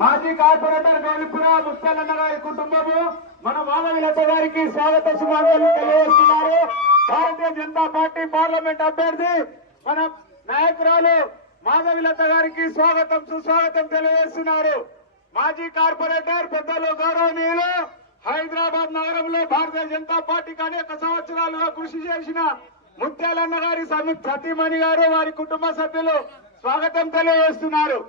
మాజీ కార్పొరేటర్ గౌలిపుర ముత్యాలన్న గారి కుటుంబము మన మాధవిలత గారికి స్వాగత శుభాకాంక్షలు తెలియజేస్తున్నారు. భారతీయ జనతా పార్టీ పార్లమెంట్ అభ్యర్థి మన నాయకురాలు మాధవిలత గారికి స్వాగతం సుస్వాగతం తెలియజేస్తున్నారు. మాజీ కార్పొరేటర్ పెద్దలు గౌరవనీయులు హైదరాబాద్ నగరంలో భారతీయ జనతా పార్టీకి అనేక సంవత్సరాలుగా కృషి చేసిన ముత్యాలన్న గారి సతీమణి గారు వారి కుటుంబ సభ్యులు స్వాగతం తెలియజేస్తున్నారు.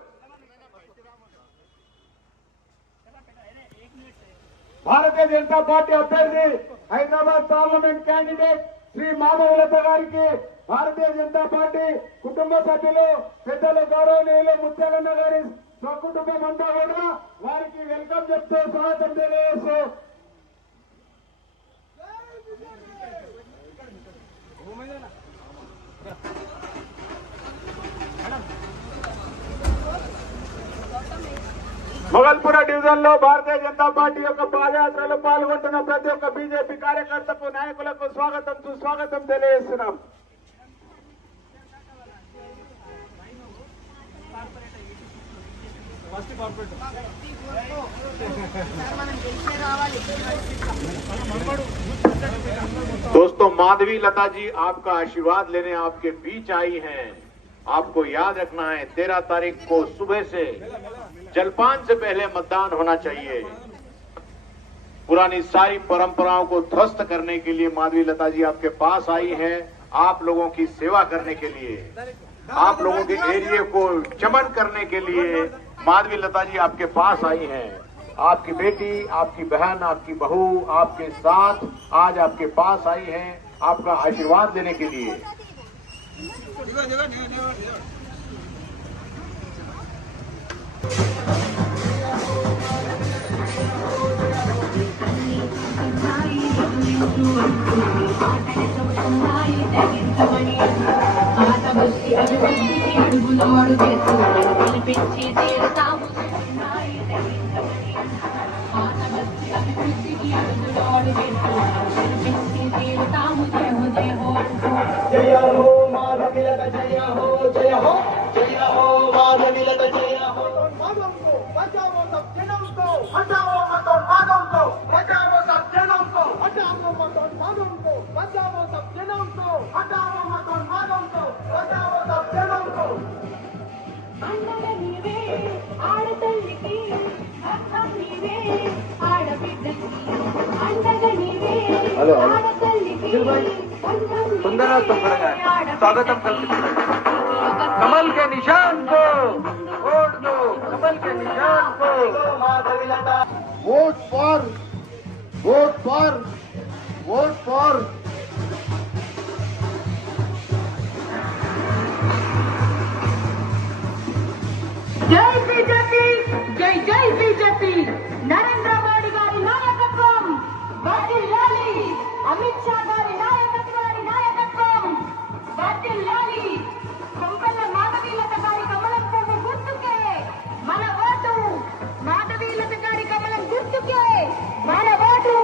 భారతీయ జనతా పార్టీ అభ్యర్థి హైదరాబాద్ పార్లమెంట్ క్యాండిడేట్ శ్రీ మాధవిలత గారికి భారతీయ జనతా పార్టీ కుటుంబ సభ్యులు పెద్దలు గౌరవనీయులు ముత్యాలన్న గారి స్వకుటుంబం అంతా కూడా వారికి వెల్కమ్ చెప్తూ స్వాగతం తెలియజేస్తూ మొగల్పుర డివిజన్ లో భారతీయ జనతా పార్టీ యొక్క పాదయాత్రలో పాల్గొంటున్న ప్రతి ఒక్క బీజేపీ కార్యకర్తకు నాయకులకు స్వాగతం సుస్వాగతం తెలియజేస్తున్నాం. दोस्तों, माधवी लता जी आपका आशीर्वाद लेने आपके बीच आई हैं। आपको याद रखना है 13 तारीख को सुबह से जलपान से पहले मतदान होना चाहिए। पुरानी सारी परंपराओं को ध्वस्त करने के लिए माधवी लता जी आपके पास आई हैं, आप लोगों की सेवा करने के लिए, आप लोगों के एरिया को चमन करने के लिए माधवी लता जी आपके पास आई हैं। आपकी बेटी, आपकी बहन, आपकी बहू आपके साथ आज आपके पास आई हैं आपका आशीर्वाद देने के लिए। जय हो माधविलता, जय हो जय हो जय हो माधविलता, जय हो। माधव को बचाओ सब जन्म को, हटाओ मत माधव को, बचाओ सब जन्म को, हटाओ मत माधव को, बचाओ सब जन्म को, हटाओ मत माधव को, बचाओ सब जन्म को। अंडगा नीवे आडतल्लिकी रक्तम नीवे आडबिड्डकी अंडगा नीवे आडतल्लिकी सुंदर स्वागतम कमल के निशान को वोट दो, कमल के निशान को vote for vote for vote for जय बीजेपी, जय जय बीजेपी। नरेंद्र मोदी गारी नायकत्వం వర్ధిల్లాలి, అమిత్ షా గారి నాయకత్వం వర్ధిల్లాలి। కొంపల్ల మాధవీలత గారి కమలం పువ్వు గుర్తుకే మన ఓటు, మాధవీలత గారి కమలం గుర్తుకే మన ఓటు।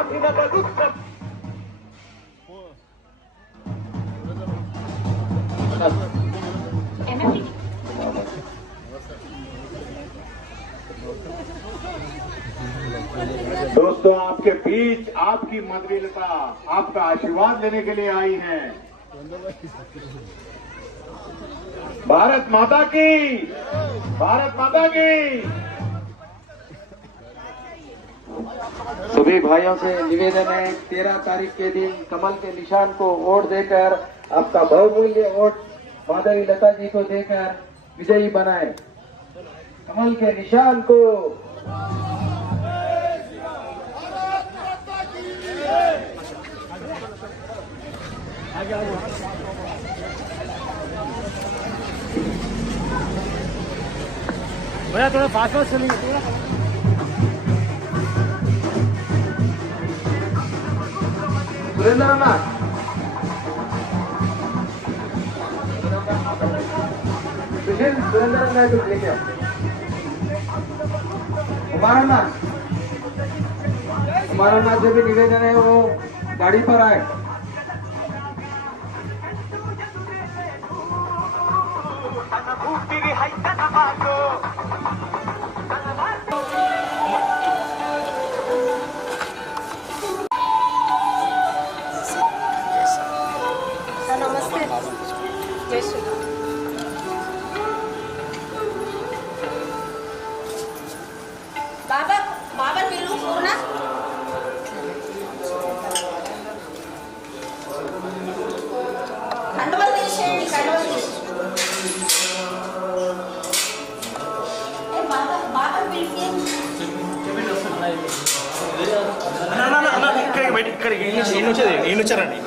అభినవ రుద్రం दोस्तों, आपके बीच आपकी माधवीलता आपका आशीर्वाद लेने के लिए आई हैं। भारत माता की, भारत माता की। सभी भाइयों से निवेदन है 13 तारीख के दिन कमल के निशान को वोट देकर आपका बहुमूल्य वोट माधवी लता जी को देकर विजयी बनाए। कमल के निशान को भैया थोड़ा फास्ट फास्ट चलेंगे। सुरेंद्र अन्ना, सुशील सुरेंद्र अन्ना को लेके आओ। कुमार अन्ना से भी निवेदन है वो गाड़ी पर आए। నమస్తే జై శ్రీరామ్ బాబా బాబా పిల్లు పూర్ణ కండవలు తీసేయండి కండవలు తీసి బాబా బాబా పిలిచి ఇక్కడికి బయట ఇక్కడికి ఈయన వచ్చేది ఈయన వచ్చారండి